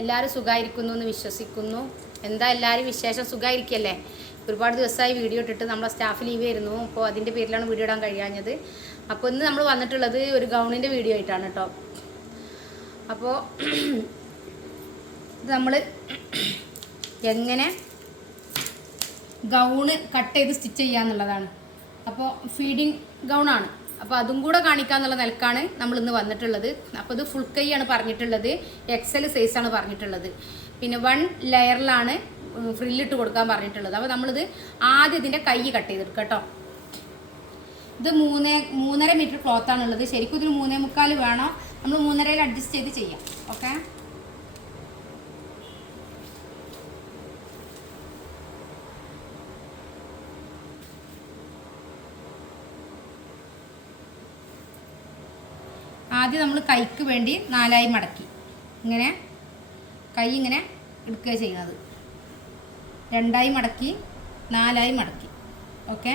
എല്ലാവരും സുഖമായിരിക്കുന്നു എന്ന് വിശ്വസിക്കുന്നു. എന്താ എല്ലാവരും വിശേഷം? സുഖമായിരിക്കല്ലേ ഒരുപാട് ദിവസമായി വീഡിയോ ഇട്ടിട്ട് നമ്മളെ സ്റ്റാഫ് ലീവ് ആയിരുന്നു. അപ്പോൾ അതിന്റെ പേരിലാണ് വീഡിയോ ഇടാൻ കഴിയാഞ്ഞത്. അപ്പോൾ ഇന്ന് നമ്മൾ വന്നിട്ടുള്ളത് ഒരു ഗൗണിന്റെ വീഡിയോ ആയിട്ടാണ് കേട്ടോ അപ്പോൾ ഇത് നമ്മൾ എങ്ങനെ ഗൗണ് കട്ട് ചെയ്ത് സ്റ്റിച്ച് ചെയ്യാന്നുള്ളതാണ്. അപ്പോൾ ഫീഡിങ് ഗൗണാണ്. അപ്പോൾ അതും കൂടെ കാണിക്കാന്നുള്ള നിലക്കാണ് നമ്മൾ ഇന്ന് വന്നിട്ടുള്ളത്. അപ്പോൾ ഇത് ഫുൾ കൈയാണ് പറഞ്ഞിട്ടുള്ളത്. എക്സൽ സൈസാണ് പറഞ്ഞിട്ടുള്ളത്. പിന്നെ വൺ ലെയറിലാണ് ഫ്രില്ലിട്ട് കൊടുക്കാൻ പറഞ്ഞിട്ടുള്ളത്. അപ്പോൾ നമ്മളിത് ആദ്യം ഇതിന്റെ കൈ കട്ട് ചെയ്തെടുക്കുക കേട്ടോ. ഇത് മൂന്ന് മൂന്നര മീറ്റർ ക്ലോത്ത് ആണുള്ളത്. ശരിക്കും ഇതിന് മൂന്നേ മുക്കാൽ വേണം. നമ്മൾ മൂന്നരയിൽ അഡ്ജസ്റ്റ് ചെയ്ത് ചെയ്യാം. ഓക്കെ ആദ്യം നമ്മൾ കൈക്ക് വേണ്ടി നാലായി മടക്കി. ഇങ്ങനെ. കൈ ഇങ്ങനെ എടുക്കുക ചെയ്യുന്നത്. രണ്ടായി മടക്കി നാലായി മടക്കി. ഓക്കെ?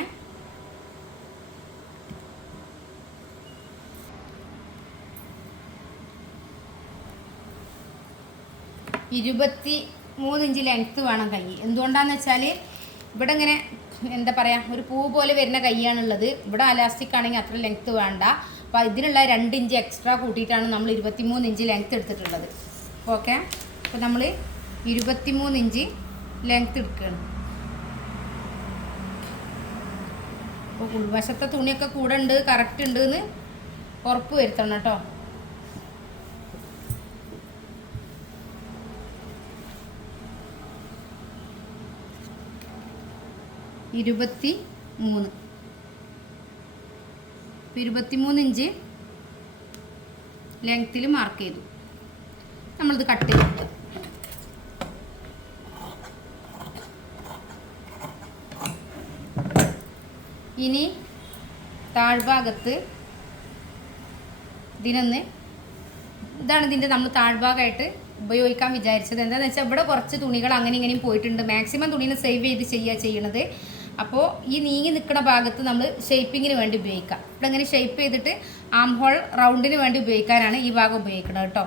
ഇരുപത്തി മൂന്ന് ഇഞ്ച് ലെങ്ത്ത് വേണം കൈ. എന്തുകൊണ്ടാന്ന് വെച്ചാൽ ഇവിടെ ഇങ്ങനെ എന്താ പറയുക ഒരു പൂ പോലെ വരുന്ന കൈയാണുള്ളത്. ഇവിടെ അലാസ്റ്റിക് ആണെങ്കിൽ അത്ര ലെങ്ത്ത് വേണ്ട. അപ്പോൾ ഇതിനുള്ള രണ്ട് ഇഞ്ച് എക്സ്ട്രാ കൂട്ടിയിട്ടാണ് നമ്മൾ ഇരുപത്തിമൂന്ന് ഇഞ്ച് ലെങ്ത്ത് എടുത്തിട്ടുള്ളത്. ഓക്കെ അപ്പോൾ നമ്മൾ ഇരുപത്തിമൂന്ന് ഇഞ്ച് ലെങ്ത്ത് എടുക്കുകയാണ്. അപ്പോൾ ഉൾവശത്തെ തുണിയൊക്കെ കൂടെ ഉണ്ട് കറക്റ്റ് ഉണ്ട് എന്ന് ഉറപ്പ് വരുത്തണം കേട്ടോ. ഇരുപത്തി മൂന്ന് ഇരുപത്തിമൂന്ന് ഇഞ്ച് ലെങ്ത്തിൽ മാർക്ക് ചെയ്തു. നമ്മളിത് കട്ട് ചെയ്തു ഇനി താഴ്ഭാഗത്ത് ഇതിനൊന്ന് ഇതാണ് ഇതിന്റെ നമ്മൾ താഴ്ഭാഗമായിട്ട് ഉപയോഗിക്കാൻ വിചാരിച്ചത്. എന്താണെന്ന് വെച്ചാൽ ഇവിടെ കുറച്ച് തുണികൾ അങ്ങനെ ഇങ്ങനെയും പോയിട്ടുണ്ട്. മാക്സിമം തുണീനെ സേവ് ചെയ്ത് ചെയ്യുക ചെയ്യണത്. അപ്പോൾ ഈ നീങ്ങി നിൽക്കുന്ന ഭാഗത്ത് നമ്മൾ ഷേപ്പിങ്ങിന് വേണ്ടി ഉപയോഗിക്കാം ഇവിടെ ഇങ്ങനെ ഷേപ്പ് ചെയ്തിട്ട് ആം ഹോൾ റൗണ്ടിന് വേണ്ടി ഉപയോഗിക്കാനാണ് ഈ ഭാഗം ഉപയോഗിക്കുന്നത് കേട്ടോ.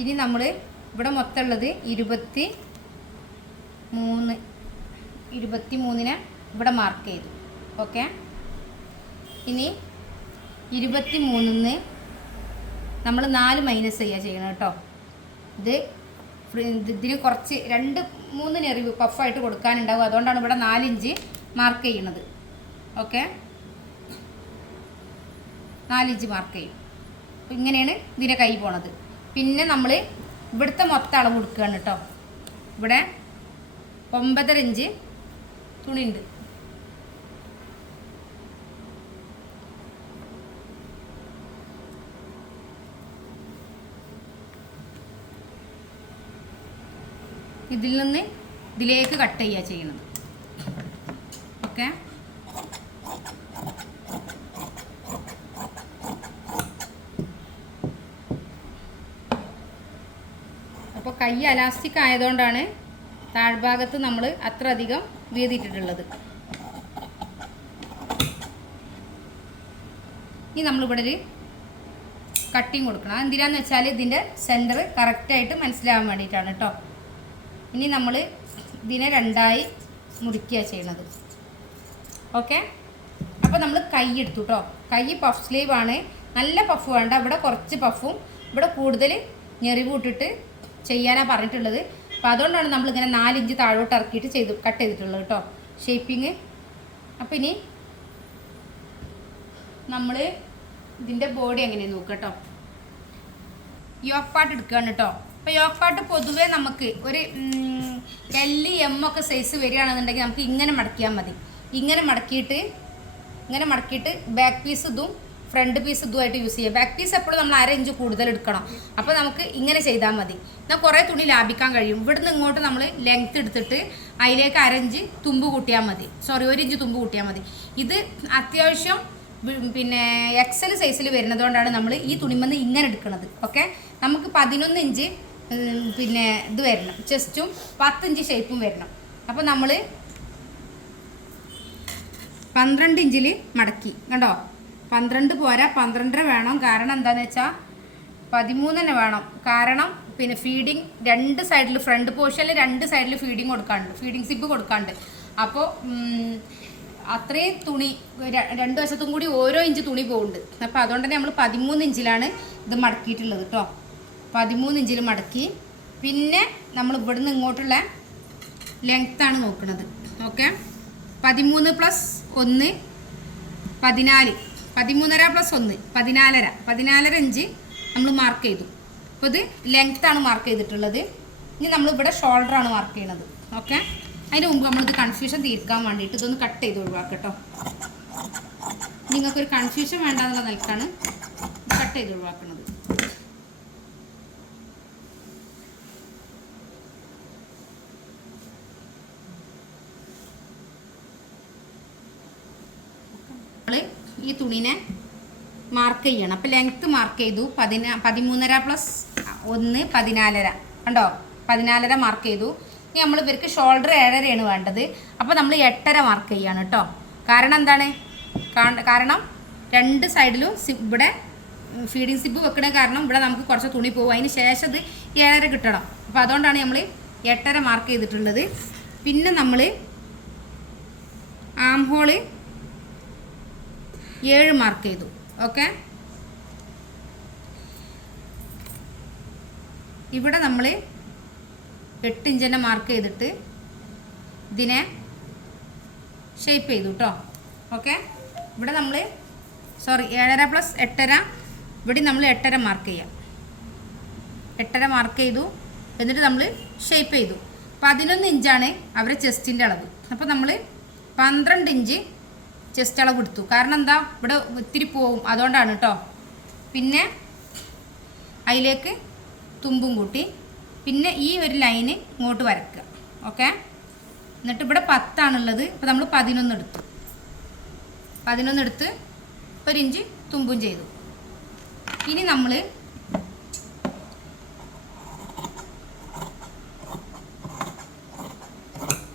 ഇനി നമ്മൾ ഇവിടെ മൊത്തം ഉള്ളത് ഇരുപത്തി മൂന്ന് ഇരുപത്തി മൂന്നിന് ഇവിടെ മാർക്ക് ചെയ്തു. ഓക്കെ ഇനി ഇരുപത്തി മൂന്നിന്ന് നമ്മൾ നാല് മൈനസ് ചെയ്യുക ചെയ്യണം കേട്ടോ. ഇത് ഇതിന് കുറച്ച് രണ്ട് മൂന്ന് നെറിവ് പഫായിട്ട് കൊടുക്കാനുണ്ടാവും. അതുകൊണ്ടാണ് ഇവിടെ നാലിഞ്ച് മാർക്ക് ചെയ്യണത്. ഓക്കെ നാലിഞ്ച് മാർക്ക് ചെയ്യും. അപ്പം ഇങ്ങനെയാണ് ഇതിന്റെ കൈ പോണത്. പിന്നെ നമ്മൾ ഇവിടുത്തെ മൊത്തം അളവ് കൊടുക്കുകയാണ് കേട്ടോ. ഇവിടെ ഒമ്പതര ഇഞ്ച് തുണിയുണ്ട് ഇതിൽ നിന്ന് ഇതിലേക്ക് കട്ട് ചെയ്യുക ചെയ്യുന്നത്. ഓക്കെ? അപ്പോൾ കൈ അലാസ്റ്റിക് ആയതുകൊണ്ടാണ് താഴ്ഭാഗത്ത് നമ്മൾ അത്ര അധികം വീതിയിട്ടിട്ടുള്ളത്. ഇനി നമ്മളിവിടെ ഒരു കട്ടിങ് കൊടുക്കണം. എന്തിനാന്ന് വെച്ചാൽ ഇതിന്റെ സെന്റർ കറക്റ്റായിട്ട് മനസ്സിലാവാൻ വേണ്ടിയിട്ടാണ് കേട്ടോ ഇനി നമ്മൾ ഇതിനെ രണ്ടായി മുറിക്കുക ചെയ്യണത്. ഓക്കെ അപ്പോൾ നമ്മൾ കൈ എടുത്തു കേട്ടോ കൈ പഫ് സ്ലീവ് ആണ്. നല്ല പഫ് വേണ്ട. ഇവിടെ കുറച്ച് പഫും ഇവിടെ കൂടുതൽ ഞെറിവ് ഇട്ടിട്ട് ചെയ്യാനാണ് പറഞ്ഞിട്ടുള്ളത്. അപ്പോൾ അതുകൊണ്ടാണ് നമ്മളിങ്ങനെ നാലിഞ്ച് താഴോട്ട് ഇറക്കിയിട്ട് ചെയ്ത് കട്ട് ചെയ്തിട്ടുള്ളത് കേട്ടോ ഷേപ്പിങ് അപ്പോൾ ഇനി നമ്മൾ ഇതിന്റെ ബോഡി എങ്ങനെയാണ് നോക്കുക കേട്ടോ യോക്ക് പാട്ട് എടുക്കുകയാണ് കേട്ടോ അപ്പോൾ യോക്കാട്ട് പൊതുവെ നമുക്ക് ഒരു എൽ എം ഒക്കെ സൈസ് വരികയാണെന്നുണ്ടെങ്കിൽ നമുക്ക് ഇങ്ങനെ മടക്കിയാൽ മതി. ഇങ്ങനെ മടക്കിയിട്ട് ഇങ്ങനെ മടക്കിയിട്ട് ബാക്ക് പീസ് ഇതും ഫ്രണ്ട് പീസ് ഇതുമായിട്ട് യൂസ് ചെയ്യാം. ബാക്ക് പീസ് എപ്പോഴും നമ്മൾ അര ഇഞ്ച് കൂടുതൽ എടുക്കണം. അപ്പോൾ നമുക്ക് ഇങ്ങനെ ചെയ്താൽ മതി. എന്നാൽ കുറേ തുണി ലാഭിക്കാൻ കഴിയും. ഇവിടുന്ന് ഇങ്ങോട്ട് നമ്മൾ ലെങ്ത് എടുത്തിട്ട് അതിലേക്ക് അര ഇഞ്ച് തുമ്പ് കൂട്ടിയാൽ മതി. സോറി ഒരു ഇഞ്ച് തുമ്പ് കൂട്ടിയാൽ മതി. ഇത് അത്യാവശ്യം പിന്നെ എക്സൽ സൈസിൽ വരുന്നതുകൊണ്ടാണ് നമ്മൾ ഈ തുണിമന്ന് ഇങ്ങനെ എടുക്കുന്നത് ഓക്കെ നമുക്ക് പതിനൊന്ന് ഇഞ്ച് പിന്നെ ഇത് വരണം. ചെസ്റ്റും പത്തിഞ്ച് ഷേപ്പും വരണം. അപ്പോൾ നമ്മൾ പന്ത്രണ്ട് ഇഞ്ചിൽ മടക്കി. കണ്ടോ? പന്ത്രണ്ട് പോരാ. പന്ത്രണ്ടര വേണം. കാരണം എന്താണെന്ന് വെച്ചാൽ പതിമൂന്ന് വേണം. കാരണം പിന്നെ ഫീഡിങ് രണ്ട് സൈഡിൽ ഫ്രണ്ട് പോർഷനിൽ രണ്ട് സൈഡിൽ ഫീഡിങ് കൊടുക്കാണ്ട് ഫീഡിങ് സിബ് കൊടുക്കാണ്ട് അപ്പോൾ അത്രയും തുണി രണ്ട് വശത്തും കൂടി ഓരോ ഇഞ്ച് തുണി പോകുന്നുണ്ട് അപ്പോൾ അതുകൊണ്ട് തന്നെ നമ്മൾ പതിമൂന്ന് ഇഞ്ചിലാണ് ഇത് മടക്കിയിട്ടുള്ളത് കേട്ടോ പതിമൂന്ന് ഇഞ്ചിൽ മടക്കി. പിന്നെ നമ്മൾ ഇവിടുന്ന് ഇങ്ങോട്ടുള്ള ലെങ്ത്താണ് നോക്കുന്നത് ഓക്കെ പതിമൂന്ന് പ്ലസ് ഒന്ന് പതിനാല്. പതിമൂന്നര പ്ലസ് ഒന്ന് പതിനാലര. പതിനാലര ഇഞ്ച് നമ്മൾ മാർക്ക് ചെയ്തു. അപ്പോൾ ഇത് ലെങ്ത്താണ് മാർക്ക് ചെയ്തിട്ടുള്ളത്. ഇനി നമ്മൾ ഇവിടെ ഷോൾഡറാണ് മാർക്ക് ചെയ്യണത്. ഓക്കെ അതിന് മുമ്പ് നമ്മളിത് കൺഫ്യൂഷൻ തീർക്കാൻ വേണ്ടിയിട്ട് ഇതൊന്ന് കട്ട് ചെയ്ത് ഒഴിവാക്കട്ടോ. നിങ്ങൾക്കൊരു കൺഫ്യൂഷൻ വേണ്ടാന്നുള്ള നിലക്കാണ് കട്ട് ചെയ്ത് ഒഴിവാക്കുന്നത് നമ്മൾ ഈ തുണിനെ മാർക്ക് ചെയ്യണം. അപ്പോൾ ലെങ്ത്ത് മാർക്ക് ചെയ്തു. പതിനാ പതിമൂന്നര പ്ലസ് ഒന്ന് പതിനാലര. കണ്ടോ? പതിനാലര മാർക്ക് ചെയ്തു. ഇനി നമ്മൾ ഇവർക്ക് ഷോൾഡർ ഏഴരയാണ് വേണ്ടത്. അപ്പോൾ നമ്മൾ എട്ടര മാർക്ക് ചെയ്യാണ് കേട്ടോ കാരണം എന്താണ്? കാരണം രണ്ട് സൈഡിലും ഇവിടെ ഫീഡിങ് സിബ് വെക്കണ കാരണം ഇവിടെ നമുക്ക് കുറച്ച് തുണി പോകും അതിന് ശേഷം ഇത് ഏഴര കിട്ടണം. അപ്പോൾ അതുകൊണ്ടാണ് നമ്മൾ എട്ടര മാർക്ക് ചെയ്തിട്ടുള്ളത്. പിന്നെ നമ്മൾ ആം ഹോൾ ഏഴ് മാർക്ക് ചെയ്തു. ഓക്കെ ഇവിടെ നമ്മൾ എട്ട് ഇഞ്ചിന്റെ മാർക്ക് ചെയ്തിട്ട് ഇതിനെ ഷേപ്പ് ചെയ്തു കേട്ടോ ഓക്കെ ഇവിടെ നമ്മൾ സോറി ഏഴര പ്ലസ് എട്ടര ഇവിടെ നമ്മൾ എട്ടര മാർക്ക് ചെയ്യാം. എട്ടര മാർക്ക് ചെയ്തു. എന്നിട്ട് നമ്മൾ ഷേപ്പ് ചെയ്തു. പതിനൊന്ന് ഇഞ്ചാണ് അവരെ ചെസ്റ്റിന്റെ അളവ്. അപ്പോൾ നമ്മൾ പന്ത്രണ്ട് ഇഞ്ച് ചെസ്റ്റ് അളവ് എടുത്തു. കാരണം എന്താ? ഇവിടെ ഒത്തിരി പോവും. അതുകൊണ്ടാണ് കേട്ടോ പിന്നെ അതിലേക്ക് തുമ്പും കൂട്ടി. പിന്നെ ഈ ഒരു ലൈന് ഇങ്ങോട്ട് വരക്കുക. ഓക്കെ എന്നിട്ട് ഇവിടെ പത്താണുള്ളത്. ഇപ്പോൾ നമ്മൾ പതിനൊന്ന് എടുത്തു. പതിനൊന്ന് എടുത്ത് ഒരു ഇഞ്ച് തുമ്പും ചെയ്തു. ഇനി നമ്മൾ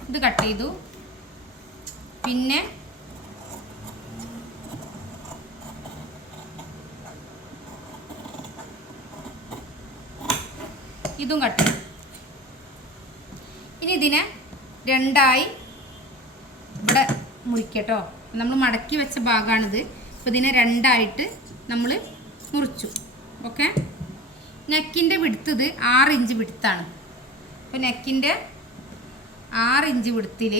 ഇത് കട്ട് ചെയ്തു. പിന്നെ ഇതും കട്ട് ചെയ്യും. ഇനി ഇതിനെ രണ്ടായി ഇവിടെ മുറിക്കട്ടോ. നമ്മൾ മടക്കി വെച്ച ഭാഗമാണിത് അപ്പോൾ ഇതിനെ രണ്ടായിട്ട് നമ്മൾ മുറിച്ചു. ഓക്കെ? നെക്കിന്റെ വിടുത്ത് ഇത് ആറ് ഇഞ്ച് വിടുത്താണ്. അപ്പോൾ നെക്കിന്റെ ആറ് ഇഞ്ച് വിടുത്തിൽ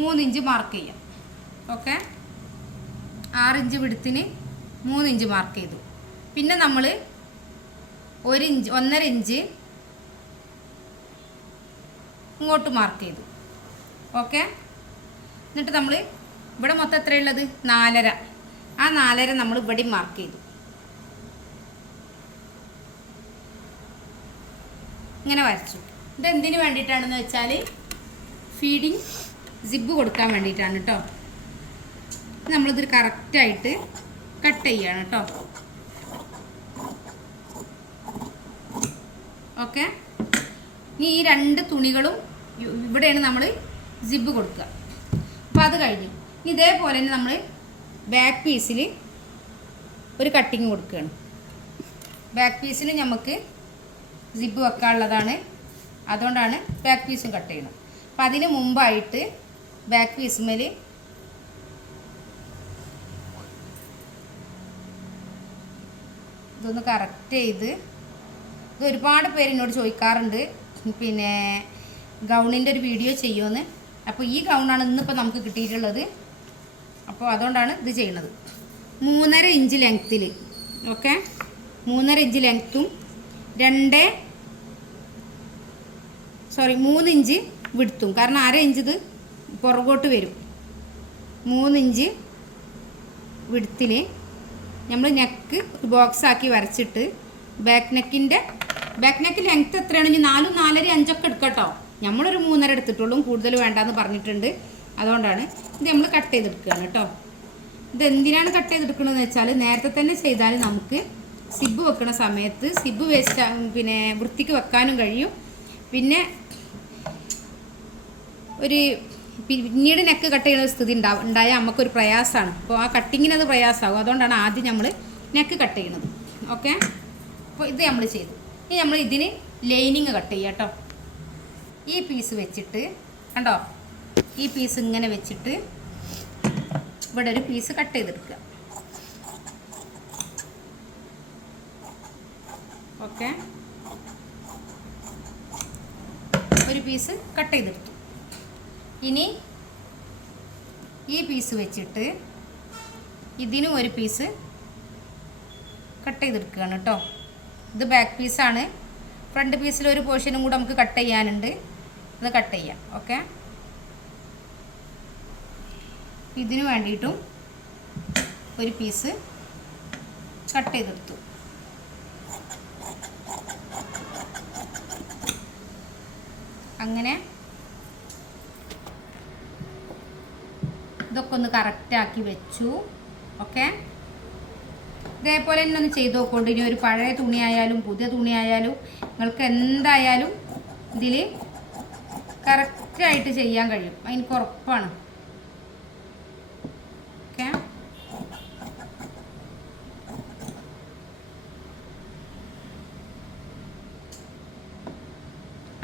മൂന്നിഞ്ച് മാർക്ക് ചെയ്യാം. ഓക്കെ? ആറിഞ്ച് വിടുത്തിന് മൂന്നിഞ്ച് മാർക്ക് ചെയ്തു. പിന്നെ നമ്മൾ ഒരു ഇഞ്ച് ഒന്നര ഇഞ്ച് ഇങ്ങോട്ട് മാർക്ക് ചെയ്തു. ഓക്കെ എന്നിട്ട് നമ്മൾ ഇവിടെ മൊത്തം എത്രയുള്ളത് നാലര. ആ നാലര നമ്മൾ ഇവിടെ മാർക്ക് ചെയ്തു. ഇങ്ങനെ വരച്ചു. ഇത് എന്തിനു വേണ്ടിയിട്ടാണെന്ന് വെച്ചാൽ ഫീഡിങ് സിബ് കൊടുക്കാൻ വേണ്ടിയിട്ടാണ് കേട്ടോ നമ്മളിത് കറക്റ്റായിട്ട് കട്ട് ചെയ്യാണ് കേട്ടോ ഓക്കെ? ഇനി ഈ രണ്ട് തുണികളും ഇവിടെയാണ് നമ്മൾ സിബ് കൊടുക്കുക. അപ്പോൾ അത് കഴിഞ്ഞു ഇനി ഇതേപോലെ തന്നെ നമ്മൾ ബാക്ക് പീസിൽ ഒരു കട്ടിങ് കൊടുക്കുകയാണ്. ബാക്ക് പീസിൽ നമുക്ക് സിബ് വെക്കാനുള്ളതാണ്. അതുകൊണ്ടാണ് ബാക്ക് പീസും കട്ട് ചെയ്യണം അപ്പം അതിന് മുമ്പായിട്ട് ബാക്ക് പീസുമേൽ ഇതൊന്ന് കറക്റ്റ് ചെയ്ത് ഇത് ഒരുപാട് പേര് എന്നോട് ചോദിക്കാറുണ്ട്. പിന്നെ ഗൗണിന്റെ ഒരു വീഡിയോ ചെയ്യുമെന്ന്. അപ്പോൾ ഈ ഗൗണാണ് ഇന്നിപ്പോൾ നമുക്ക് കിട്ടിയിട്ടുള്ളത്. അപ്പോൾ അതുകൊണ്ടാണ് ഇത് ചെയ്യുന്നത്. മൂന്നര ഇഞ്ച് ലെങ്ത്തിൽ ഓക്കെ? മൂന്നര ഇഞ്ച് ലെങ്ത്തും രണ്ട് സോറി മൂന്ന് ഇഞ്ച് വിടുത്തും. കാരണം അര ഇഞ്ച് ഇത് പുറകോട്ട് വരും. മൂന്നിഞ്ച് വിടുത്തിൽ നമ്മൾ നെക്ക് ഒരു ബോക്സ് ആക്കി വരച്ചിട്ട് ബാക്ക് നെക്കിന്റെ ബാക്ക് നെക്ക് ലെങ്ത് ഇനി നാലും നാലര അഞ്ചൊക്കെ എടുക്കട്ടോ. നമ്മളൊരു മൂന്നര എടുത്തിട്ടുള്ളൂ. കൂടുതൽ വേണ്ടാന്ന് പറഞ്ഞിട്ടുണ്ട്. അതുകൊണ്ടാണ് ഇത് നമ്മൾ കട്ട് ചെയ്തെടുക്കുകയാണ് കേട്ടോ. ഇത് എന്തിനാണ് കട്ട് ചെയ്തെടുക്കണമെന്ന് വെച്ചാൽ നേരത്തെ തന്നെ ചെയ്താൽ നമുക്ക് സിബ് വെക്കണ സമയത്ത് സിബ് വേസ്റ്റ് പിന്നെ വൃത്തിക്ക് വെക്കാനും കഴിയും. പിന്നെ ഒരു പിന്നീട് നെക്ക് കട്ട് ചെയ്യുന്ന സ്ഥിതി ഉണ്ടാവും ഉണ്ടായാൽ നമുക്കൊരു പ്രയാസമാണ്. അപ്പോൾ ആ കട്ടിങ്ങിനത് പ്രയാസമാകും. അതുകൊണ്ടാണ് ആദ്യം നമ്മൾ നെക്ക് കട്ട് ചെയ്യണത്. ഓക്കെ അപ്പോൾ ഇത് നമ്മൾ ചെയ്തു. ഇനി നമ്മൾ ഇതിന് ലൈനിങ് കട്ട് ചെയ്യാം കേട്ടോ. ഈ പീസ് വെച്ചിട്ട് കണ്ടോ? ഈ പീസ് ഇങ്ങനെ വെച്ചിട്ട് ഇവിടെ ഒരു പീസ് കട്ട് ചെയ്തെടുക്കുക. ഓക്കെ ഒരു പീസ് കട്ട് ചെയ്തെടുത്തു. ഇനി ഈ പീസ് വെച്ചിട്ട് ഇതിനും ഒരു പീസ് കട്ട് ചെയ്തെടുക്കുകയാണ് കേട്ടോ. ഇത് ബാക്ക് പീസാണ് ഫ്രണ്ട് പീസിൽ ഒരു പോർഷനും കൂടെ നമുക്ക് കട്ട് ചെയ്യാനുണ്ട്. അത് കട്ട് ചെയ്യാം. ഓക്കെ ഇതിന് വേണ്ടിയിട്ടും ഒരു പീസ് കട്ട് ചെയ്തെടുത്തു. അങ്ങനെ ഇതൊക്കെ ഒന്ന് കറക്റ്റാക്കി വെച്ചു. ഓക്കെ ഇതേപോലെ തന്നെ ഒന്ന് ചെയ്ത് നോക്കൊണ്ട് ഇനി ഒരു പഴയ തുണിയായാലും പുതിയ തുണിയായാലും നിങ്ങൾക്ക് എന്തായാലും ഇതിൽ കറക്റ്റായിട്ട് ചെയ്യാൻ കഴിയും. അതിന് ഉറപ്പാണ്. ഓക്കെ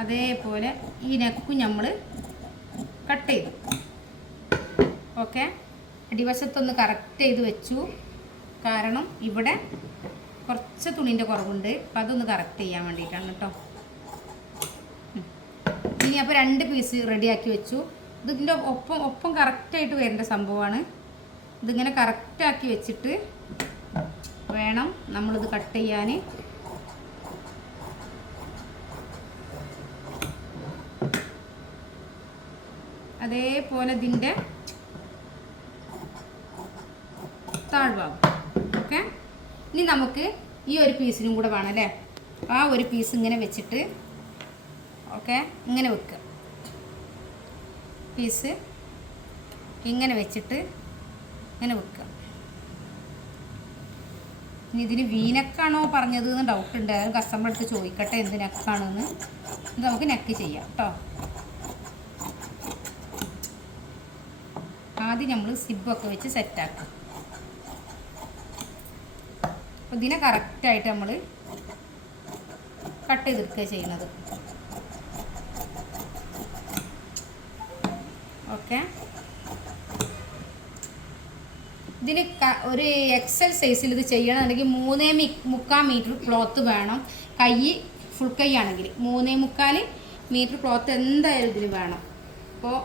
അതേപോലെ ഈ നെക്കും നമ്മൾ കട്ട് ചെയ്തു. ഓക്കെ അടിവശത്തൊന്ന് കറക്റ്റ് ചെയ്ത് വെച്ചു. കാരണം ഇവിടെ കുറച്ച് തുണിന്റെ കുറവുണ്ട്. അപ്പം അതൊന്ന് കറക്റ്റ് ചെയ്യാൻ വേണ്ടിയിട്ടാണ് കേട്ടോ. ഇനി അപ്പോൾ രണ്ട് പീസ് റെഡിയാക്കി വെച്ചു. ഇതിന്റെ ഒപ്പം ഒപ്പം കറക്റ്റായിട്ട് വരേണ്ട സംഭവമാണ്. ഇതിങ്ങനെ കറക്റ്റാക്കി വെച്ചിട്ട് വേണം നമ്മളിത് കട്ട് ചെയ്യാൻ. അതേപോലെ ഇതിന്റെ ഓക്കെ ഇനി നമുക്ക് ഈ ഒരു പീസിനും കൂടെ വേണം അല്ലേ? ആ ഒരു പീസ് ഇങ്ങനെ വെച്ചിട്ട് ഓക്കെ ഇങ്ങനെ വെക്കുക പീസ് ഇങ്ങനെ വെച്ചിട്ട് ഇങ്ങനെ വെക്കുക ഇനി ഇതിന് വീനക്കാണോ പറഞ്ഞത് എന്ന് ഡൗട്ട് ഉണ്ട്. അത് കസ്റ്റമർ അടുത്ത് ചോദിക്കട്ടെ എന്ത് നെക്കാണെന്ന്. ഇത് നമുക്ക് നെക്ക് ചെയ്യാം കേട്ടോ ആദ്യം നമ്മൾ സിബൊക്കെ വെച്ച് സെറ്റാക്കാം അപ്പോൾ ഇതിനെ കറക്റ്റായിട്ട് നമ്മൾ കട്ട് ചെയ്തെടുക്കുക ചെയ്യുന്നത്. ഓക്കെ ഇതിന് ഒരു എക്സൽ സൈസിൽ ഇത് ചെയ്യണമെന്നുണ്ടെങ്കിൽ മൂന്നേ മി മുക്കാൽ മീറ്റർ ക്ലോത്ത് വേണം. കൈ ഫുൾ കൈ ആണെങ്കിൽ മൂന്നേ മുക്കാൽ മീറ്റർ ക്ലോത്ത് എന്തായാലും ഇതിന് വേണം. അപ്പോൾ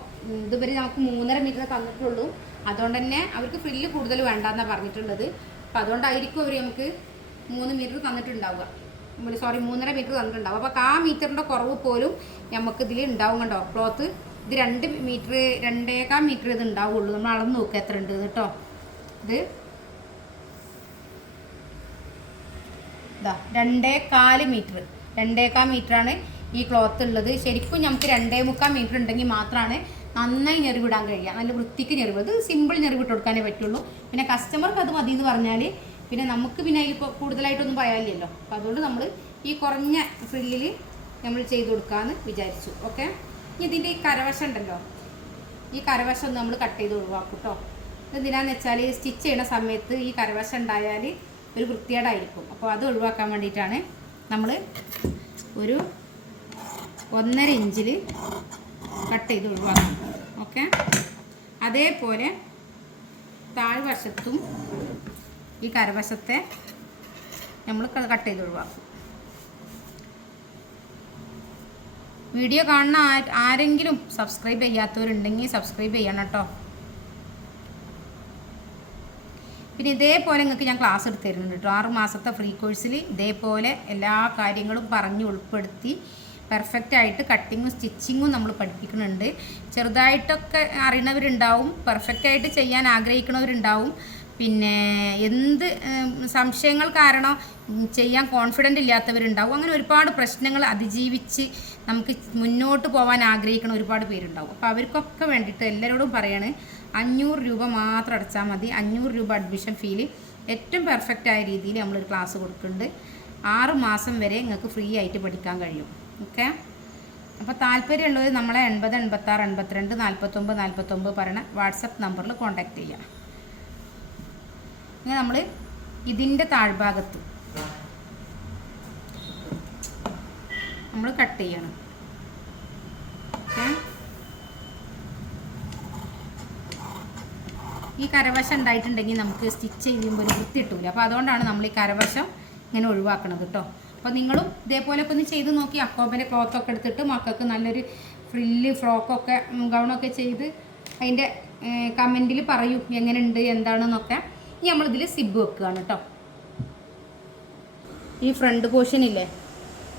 ഇതുവരെ നമുക്ക് മൂന്നര മീറ്റർ തന്നിട്ടുള്ളൂ. അതുകൊണ്ട് തന്നെ അവർക്ക് ഫ്രില്ല് കൂടുതൽ വേണ്ടെന്നാണ് പറഞ്ഞിട്ടുള്ളത്. അപ്പോൾ അതുകൊണ്ടായിരിക്കും അവർ നമുക്ക് മൂന്ന് മീറ്റർ തന്നിട്ടുണ്ടാവുക. സോറി മൂന്നര മീറ്റർ തന്നിട്ടുണ്ടാവും അപ്പോൾ ആ മീറ്ററിന്റെ കുറവ് പോലും നമുക്ക് ഇതിൽ ഉണ്ടാവും കണ്ടോ? ക്ലോത്ത് ഇത് രണ്ട് മീറ്റർ രണ്ടേകാൽ മീറ്റർ ഇത് ഉണ്ടാവുള്ളൂ. നമ്മൾ അളന്ന് നോക്കുക എത്ര ഉണ്ട് കേട്ടോ ഇത് ഇതാ രണ്ടേ കാൽ മീറ്റർ രണ്ടേകാൽ മീറ്ററാണ് ഈ ക്ലോത്ത് ഉള്ളത്. ശരിക്കും നമുക്ക് രണ്ടേ മുക്കാൽ മീറ്റർ ഉണ്ടെങ്കിൽ മാത്രമാണ് നന്നായി ഞെറിവിടാൻ കഴിയുക. നല്ല വൃത്തിക്ക് ഞെറിവ്. അത് സിമ്പിൾ ഞെറിവിട്ട് കൊടുക്കാനേ പറ്റുള്ളൂ. പിന്നെ കസ്റ്റമർക്ക് അത് മതി എന്ന് പറഞ്ഞാൽ പിന്നെ നമുക്ക് പിന്നെ അതിൽ ഇപ്പോൾ കൂടുതലായിട്ടൊന്നും പറയാനില്ലല്ലോ. അപ്പോൾ അതുകൊണ്ട് നമ്മൾ ഈ കുറഞ്ഞ ഫ്രില്ലിൽ നമ്മൾ ചെയ്ത് കൊടുക്കാമെന്ന് വിചാരിച്ചു. ഓക്കെ ഇനി ഇതിന്റെ ഈ കരവശം ഉണ്ടല്ലോ. ഈ കരവശം ഒന്ന് നമ്മൾ കട്ട് ചെയ്ത് ഒഴിവാക്കും കേട്ടോ എന്തിനാന്ന് വെച്ചാൽ സ്റ്റിച്ച് ചെയ്യുന്ന സമയത്ത് ഈ കരവശം ഉണ്ടായാൽ ഒരു വൃത്തികേടായിരിക്കും. അപ്പോൾ അത് ഒഴിവാക്കാൻ വേണ്ടിയിട്ടാണ് നമ്മൾ ഒരു ഒന്നര ഇഞ്ചിൽ കട്ട് ചെയ്ത് ഒഴിവാക്കും. ഓക്കെ? അതേപോലെ താഴ്വശത്തും ഈ കരവശത്തെ നമ്മൾ കട്ട് ചെയ്ത് ഒഴിവാക്കും. വീഡിയോ കാണുന്ന ആരെങ്കിലും സബ്സ്ക്രൈബ് ചെയ്യാത്തവരുണ്ടെങ്കിൽ സബ്സ്ക്രൈബ് ചെയ്യണം കേട്ടോ. പിന്നെ ഇതേപോലെ നിങ്ങൾക്ക് ഞാൻ ക്ലാസ് എടുത്ത് തരുന്നുണ്ട് കേട്ടോ. ആറ് മാസത്തെ ഫ്രീ കോഴ്സിൽ ഇതേപോലെ എല്ലാ കാര്യങ്ങളും പറഞ്ഞ് ഉൾപ്പെടുത്തി പെർഫെക്റ്റ് ആയിട്ട് കട്ടിങ്ങും സ്റ്റിച്ചിങ്ങും നമ്മൾ പഠിപ്പിക്കുന്നുണ്ട്. ചെറുതായിട്ടൊക്കെ അറിയണവരുണ്ടാവും പെർഫെക്റ്റ് ആയിട്ട് ചെയ്യാൻ ആഗ്രഹിക്കുന്നവരുണ്ടാവും. പിന്നെ എന്ത് സംശയങ്ങൾ കാരണം ചെയ്യാൻ കോൺഫിഡന്റ് ഇല്ലാത്തവരുണ്ടാവും. അങ്ങനെ ഒരുപാട് പ്രശ്നങ്ങൾ അതിജീവിച്ച് നമുക്ക് മുന്നോട്ട് പോകാൻ ആഗ്രഹിക്കുന്ന ഒരുപാട് പേരുണ്ടാവും. അപ്പോൾ അവർക്കൊക്കെ വേണ്ടിയിട്ട് എല്ലാവരോടും പറയാണ് അഞ്ഞൂറ് രൂപ മാത്രം അടച്ചാൽ മതി. അഞ്ഞൂറ് രൂപ അഡ്മിഷൻ ഫീൽ ഏറ്റവും പെർഫെക്റ്റ് ആയ രീതിയിൽ നമ്മളൊരു ക്ലാസ് കൊടുക്കുന്നുണ്ട്. ആറ് മാസം വരെ നിങ്ങൾക്ക് ഫ്രീ ആയിട്ട് പഠിക്കാൻ കഴിയും. ഓക്കെ? അപ്പോൾ താല്പര്യമുള്ളവർ നമ്മളെ എൺപത് എൺപത്താറ് എൺപത്തിരണ്ട് നാൽപ്പത്തൊമ്പത് നാൽപ്പത്തൊമ്പത് പറയണ വാട്സപ്പ് നമ്പറിൽ കോൺടാക്റ്റ് ചെയ്യാം. ഇനി നമ്മൾ ഇതിന്റെ താഴ്ഭാഗത്ത് നമ്മൾ കട്ട് ചെയ്യണം. ഈ കരവശം ഉണ്ടായിട്ടുണ്ടെങ്കിൽ നമുക്ക് സ്റ്റിച്ച് ചെയ്യുമ്പോൾ ഒരു വൃത്തി കിട്ടൂല അപ്പോൾ അതുകൊണ്ടാണ് നമ്മൾ ഈ കരവശം ഇങ്ങനെ ഒഴിവാക്കണത് കേട്ടോ അപ്പോൾ നിങ്ങളും ഇതേപോലെയൊക്കെ ഒന്ന് ചെയ്ത് നോക്കി. അക്കോമ്പിന്റെ ക്ലോത്ത് ഒക്കെ എടുത്തിട്ട് മക്കൾക്ക് നല്ലൊരു ഫ്രില്ല് ഫ്രോക്കൊക്കെ ഗൗണൊക്കെ ചെയ്ത് അതിന്റെ കമന്റിൽ പറയൂ. എങ്ങനെയുണ്ട് എന്താണെന്നൊക്കെ. ഇനി നമ്മളിതിൽ സിബ് വെക്കുകയാണ് കേട്ടോ ഈ ഫ്രണ്ട് പോർഷൻ ഇല്ലേ?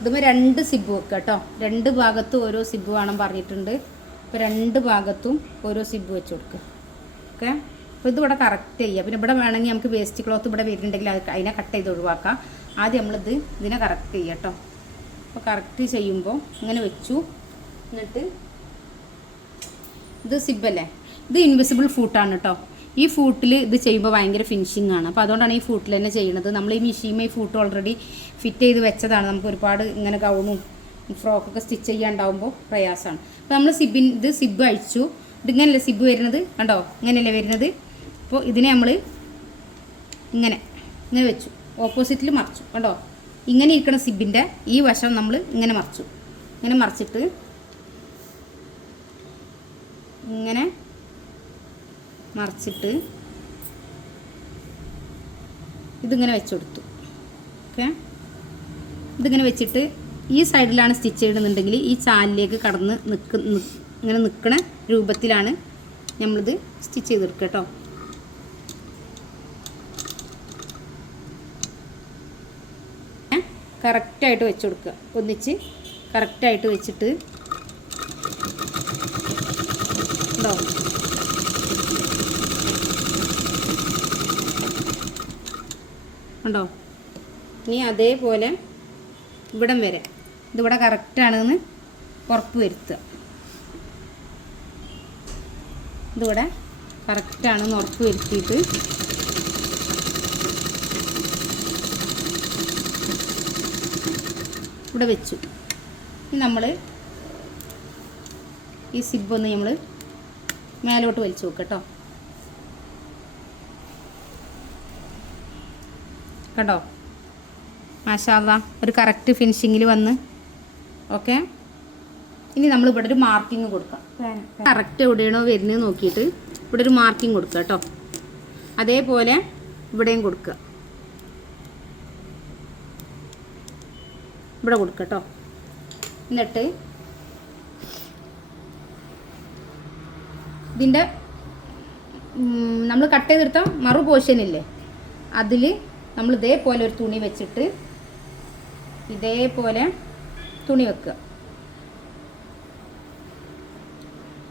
ഇതുമ്പോൾ രണ്ട് സിബ് വെക്കുക കേട്ടോ രണ്ട് ഭാഗത്തും ഓരോ സിബ് വേണം പറഞ്ഞിട്ടുണ്ട്. അപ്പോൾ രണ്ട് ഭാഗത്തും ഓരോ സിബ് വെച്ച് കൊടുക്കുക ഓക്കെ? അപ്പോൾ ഇതിവിടെ കറക്റ്റ് ചെയ്യുക പിന്നെ ഇവിടെ വേണമെങ്കിൽ നമുക്ക് വേസ്റ്റ് ക്ലോത്ത് ഇവിടെ വരുന്നുണ്ടെങ്കിൽ അത് അതിനെ കട്ട് ചെയ്ത് ഒഴിവാക്കാം. ആദ്യം നമ്മളിത് ഇതിനെ കറക്റ്റ് ചെയ്യുക കേട്ടോ. അപ്പോൾ കറക്റ്റ് ചെയ്യുമ്പോൾ ഇങ്ങനെ വെച്ചു. എന്നിട്ട് ഇത് സിബല്ലേ? ഇത് ഇൻവിസിബിൾ ഫൂട്ടാണ് കേട്ടോ. ഈ ഫൂട്ടിൽ ഇത് ചെയ്യുമ്പോൾ ഭയങ്കര ഫിനിഷിംഗ് ആണ്. അപ്പോൾ അതുകൊണ്ടാണ് ഈ ഫൂട്ടിൽ തന്നെ ചെയ്യുന്നത് നമ്മൾ ഈ മെഷീമേ ഈ ഫൂട്ട് ഓൾറെഡി ഫിറ്റ് ചെയ്ത് വെച്ചതാണ്. നമുക്ക് ഒരുപാട് ഇങ്ങനെ ഗൗണും ഫ്രോക്കൊക്കെ സ്റ്റിച്ച് ചെയ്യാണ്ടാവുമ്പോൾ പ്രയാസമാണ്. അപ്പോൾ നമ്മൾ സിബിൻ ഇത് സിബ് അഴിച്ചു. ഇതിങ്ങനല്ലേ സിബ് വരുന്നത്? കണ്ടോ? ഇങ്ങനെയല്ലേ വരുന്നത്? അപ്പോൾ ഇതിനെ നമ്മൾ ഇങ്ങനെ ഇങ്ങനെ വെച്ചു. ഓപ്പോസിറ്റിൽ മറിച്ചു. കണ്ടോ? ഇങ്ങനെ ഇരിക്കുന്ന സിബിന്റെ ഈ വശം നമ്മൾ ഇങ്ങനെ മറിച്ചു. ഇങ്ങനെ മറിച്ചിട്ട് ഇങ്ങനെ മറിച്ചിട്ട് ഇതിങ്ങനെ വെച്ച് കൊടുത്തു ഓക്കെ? ഇതിങ്ങനെ വെച്ചിട്ട് ഈ സൈഡിലാണ് സ്റ്റിച്ച് ചെയ്യണമെന്നുണ്ടെങ്കിൽ ഈ ചാലിലേക്ക് കടന്ന് നിൽക്കുന്ന ഇങ്ങനെ നിൽക്കണ രൂപത്തിലാണ് നമ്മളിത് സ്റ്റിച്ച് ചെയ്തെടുക്കുക കേട്ടോ. കറക്റ്റായിട്ട് വെച്ച് കൊടുക്കുക. ഒന്നിച്ച് കറക്റ്റായിട്ട് വെച്ചിട്ട് ഉണ്ടോ ഉണ്ടോ ഇനി അതേപോലെ ഇവിടം വരെ. ഇതിവിടെ കറക്റ്റാണെന്ന് ഉറപ്പ് വരുത്തുക. ഇതിവിടെ കറക്റ്റാണെന്ന് ഉറപ്പ് വരുത്തിയിട്ട് ഇവിടെ വെച്ചു. ഇനി നമ്മൾ ഈ സിബൊന്ന് നമ്മൾ മേലോട്ട് വലിച്ചു നോക്കുക കേട്ടോ. കേട്ടോ മാഷാല്ല ഒരു കറക്റ്റ് ഫിനിഷിങ്ങിൽ വന്ന്. ഓക്കെ ഇനി നമ്മൾ ഇവിടെ ഒരു മാർക്കിങ് കൊടുക്കാം. കറക്റ്റ് എവിടെയാണോ വരുന്നത് നോക്കിയിട്ട് ഇവിടെ ഒരു മാർക്കിങ് കൊടുക്കുക കേട്ടോ. അതേപോലെ ഇവിടെയും കൊടുക്കുക. ഇവിടെ കൊടുക്കുക കേട്ടോ എന്നിട്ട് ഇതിന്റെ നമ്മൾ കട്ട് ചെയ്തെടുത്ത മറു പോഷൻ ഇല്ലേ? അതിൽ നമ്മൾ ഇതേപോലെ ഒരു തുണി വെച്ചിട്ട് ഇതേപോലെ തുണി വെക്കുക.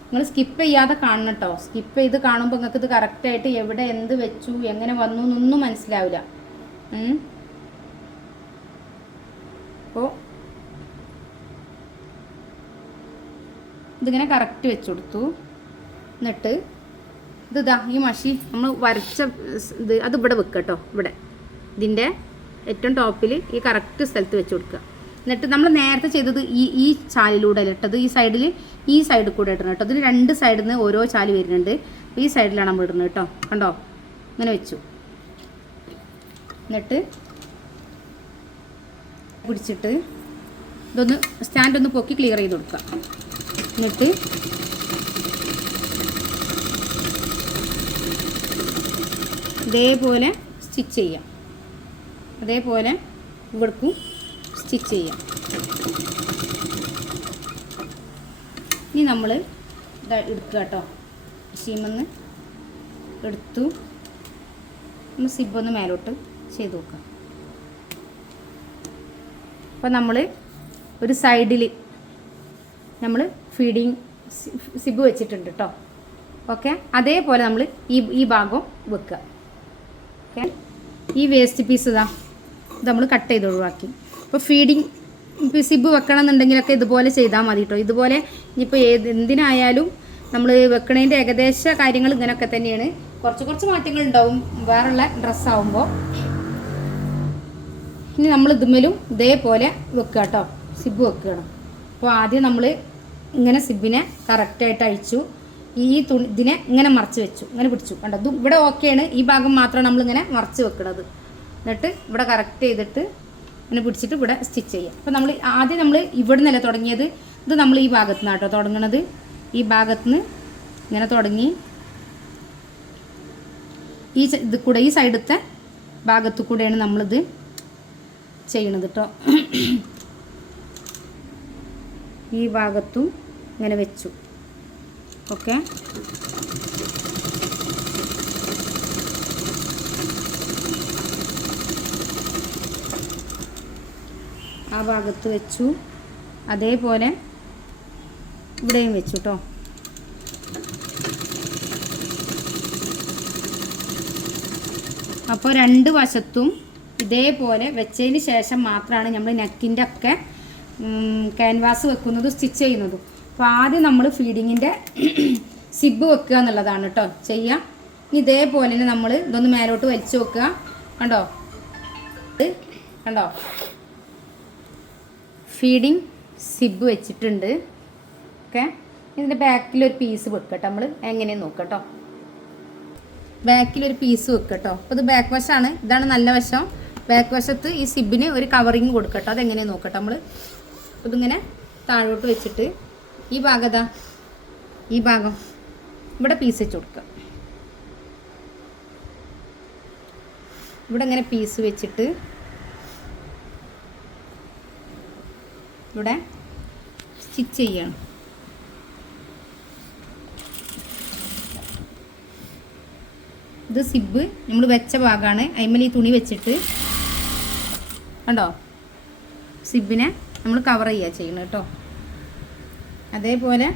നിങ്ങൾ സ്കിപ്പ് ചെയ്യാതെ കാണണം കേട്ടോ സ്കിപ്പ് ചെയ്ത് കാണുമ്പോൾ നിങ്ങൾക്ക് ഇത് കറക്റ്റായിട്ട് എവിടെ എന്ത് വെച്ചു എങ്ങനെ വന്നു എന്നൊന്നും മനസ്സിലാവില്ല. അപ്പോൾ ഇതിങ്ങനെ കറക്റ്റ് വെച്ച് കൊടുത്തു. എന്നിട്ട് ഇത് ഇതാ ഈ മഷി നമ്മൾ വരച്ച ഇത് അത് ഇവിടെ വെക്കുക കേട്ടോ ഇവിടെ. ഇതിന്റെ ഏറ്റവും ടോപ്പിൽ ഈ കറക്റ്റ് സ്ഥലത്ത് വെച്ച് കൊടുക്കുക എന്നിട്ട് നമ്മൾ നേരത്തെ ചെയ്തത് ഈ ഈ ചാലിലൂടെ ഇട്ടത് ഈ സൈഡിൽ ഈ സൈഡിൽ കൂടെ ഇടണം കേട്ടോ. ഇതിന് രണ്ട് സൈഡിൽ നിന്ന് ഓരോ ചാൽ വരുന്നുണ്ട്. ഈ സൈഡിലാണ് നമ്മൾ ഇടുന്നത് കേട്ടോ കണ്ടോ? ഇങ്ങനെ വെച്ചു. എന്നിട്ട് പിടിച്ചിട്ട് ഇതൊന്ന് സ്റ്റാൻഡ് ഒന്ന് പൊക്കി ക്ലിയർ ചെയ്ത് കൊടുക്കുക. എന്നിട്ട് ഇതേപോലെ സ്റ്റിച്ച് ചെയ്യാം അതേപോലെ ഇവിടേക്കും സ്റ്റിച്ച് ചെയ്യാം ഇനി നമ്മൾ എടുക്കുക കേട്ടോ. സീമെന്ന് എടുത്തു. ഒന്ന് സിബൊന്ന് മേലോട്ട് ചെയ്ത് നോക്കാം അപ്പോൾ നമ്മൾ ഒരു സൈഡിൽ നമ്മൾ ഫീഡിങ് സിബ് വെച്ചിട്ടുണ്ട് കേട്ടോ ഓക്കെ അതേപോലെ നമ്മൾ ഈ ഈ ഭാഗം വെക്കുക. ഓക്കെ ഈ വേസ്റ്റ് പീസ് ഇതാ ഇത് നമ്മൾ കട്ട് ചെയ്ത് ഒഴിവാക്കി. ഇപ്പോൾ ഫീഡിങ് സിബ് വെക്കണം എന്നുണ്ടെങ്കിലൊക്കെ ഇതുപോലെ ചെയ്താൽ മതി കേട്ടോ ഇതുപോലെ ഇനിയിപ്പോൾ ഏത് എന്തിനായാലും നമ്മൾ വെക്കണതിന്റെ ഏകദേശ കാര്യങ്ങൾ ഇങ്ങനെയൊക്കെ തന്നെയാണ്. കുറച്ച് കുറച്ച് മാറ്റങ്ങൾ ഉണ്ടാവും വേറുള്ള ഡ്രസ്സാവുമ്പോൾ ഇനി നമ്മൾ ഇതുമ്മലും ഇതേപോലെ വെക്കുക കേട്ടോ. സിബ് വെക്കണം അപ്പോൾ ആദ്യം നമ്മൾ ഇങ്ങനെ സിബിനെ കറക്റ്റായിട്ട് അഴിച്ചു. ഈ തുണി ഇതിനെ ഇങ്ങനെ മറച്ച് വെച്ചു. ഇങ്ങനെ പിടിച്ചു. കണ്ടോ? ഇവിടെ ഓക്കെയാണ് ഈ ഭാഗം മാത്രമാണ് നമ്മളിങ്ങനെ മറച്ച് വെക്കുന്നത് എന്നിട്ട് ഇവിടെ കറക്റ്റ് ചെയ്തിട്ട് ഇങ്ങനെ പിടിച്ചിട്ട് ഇവിടെ സ്റ്റിച്ച് ചെയ്യാം അപ്പോൾ നമ്മൾ ആദ്യം നമ്മൾ ഇവിടെ നിന്നല്ല തുടങ്ങിയത്? ഇത് നമ്മൾ ഈ ഭാഗത്തു നിന്നാണ് കേട്ടോ തുടങ്ങണത്. ഈ ഭാഗത്ത് നിന്ന് ഇങ്ങനെ തുടങ്ങി. ഈ ഇത് കൂടെ ഈ സൈഡത്തെ ഭാഗത്തു കൂടെയാണ് നമ്മളിത് ചെയ്യണത് കേട്ടോ ഈ ഭാഗത്തും ഇങ്ങനെ വെച്ചു. ഓക്കെ? ആ ഭാഗത്ത് വെച്ചു. അതേപോലെ ഇവിടെയും വെച്ചു കേട്ടോ അപ്പോൾ രണ്ട് വശത്തും ഇതേപോലെ വെച്ചതിന് ശേഷം മാത്രമാണ് നമ്മൾ നെക്കിന്റെ ഒക്കെ ക്യാൻവാസ് വെക്കുന്നതും സ്റ്റിച്ച് ചെയ്യുന്നതും. അപ്പോൾ ആദ്യം നമ്മൾ ഫീഡിങ്ങിന്റെ സിബ് വെക്കുക എന്നുള്ളതാണ് കേട്ടോ ചെയ്യുക ഇതേപോലെ തന്നെ നമ്മൾ ഇതൊന്ന് മേലോട്ട് വലിച്ചു വെക്കുക. കണ്ടോ? കണ്ടോ? ഫീഡിങ് സിബ് വെച്ചിട്ടുണ്ട്. ഓക്കെ? ഇതിന്റെ ബാക്കിലൊരു പീസ് വെക്കട്ടോ നമ്മൾ എങ്ങനെ നോക്കട്ടോ ബാക്കിലൊരു പീസ് വെക്കട്ടോ അപ്പോൾ ഇത് ബാക്ക് വശമാണ് ഇതാണ് നല്ല വശം. ബാക്ക് വശത്ത് ഈ സിബിന് ഒരു കവറിങ് കൊടുക്കട്ടോ. അതെങ്ങനെയാണ് നോക്കട്ടെ നമ്മൾ ഇതിങ്ങനെ താഴോട്ട് വെച്ചിട്ട് ഈ ഭാഗതാ ഈ ഭാഗം. ഇവിടെ പീസ് വെച്ച് കൊടുക്കുക ഇവിടെ ഇങ്ങനെ പീസ് വെച്ചിട്ട് ഇവിടെ സ്റ്റിച്ച് ചെയ്യണം. ഇത് സിബ് നമ്മൾ വെച്ച ഭാഗമാണ് അതിന്മേൽ ഈ തുണി വെച്ചിട്ട് കണ്ടോ? സിബിനെ നമ്മൾ കവർ ചെയ്യുക ചെയ്യണം കേട്ടോ. അതേപോലെ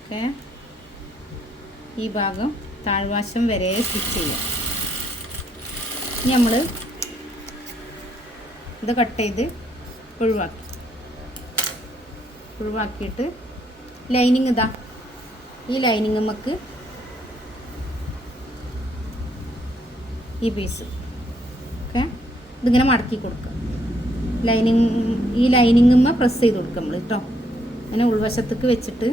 ഓക്കെ ഈ ഭാഗം താഴ്വാശം വരെ സ്റ്റിച്ച് ചെയ്യാം. ഇനി നമ്മൾ ഇത് കട്ട് ചെയ്ത് ഒഴിവാക്കി. ഒഴിവാക്കിയിട്ട് ലൈനിങ് ഇതാ. ഈ ലൈനിങ് നമുക്ക് ഈ പീസ് ഓക്കെ ഇതിങ്ങനെ മടക്കി കൊടുക്കുക. ലൈനിങ് ഈ ലൈനിങ്ങുമ്മ പ്രസ് ചെയ്ത് കൊടുക്കുക നമ്മൾ കേട്ടോ അങ്ങനെ ഉൾവശത്തേക്ക് വെച്ചിട്ട്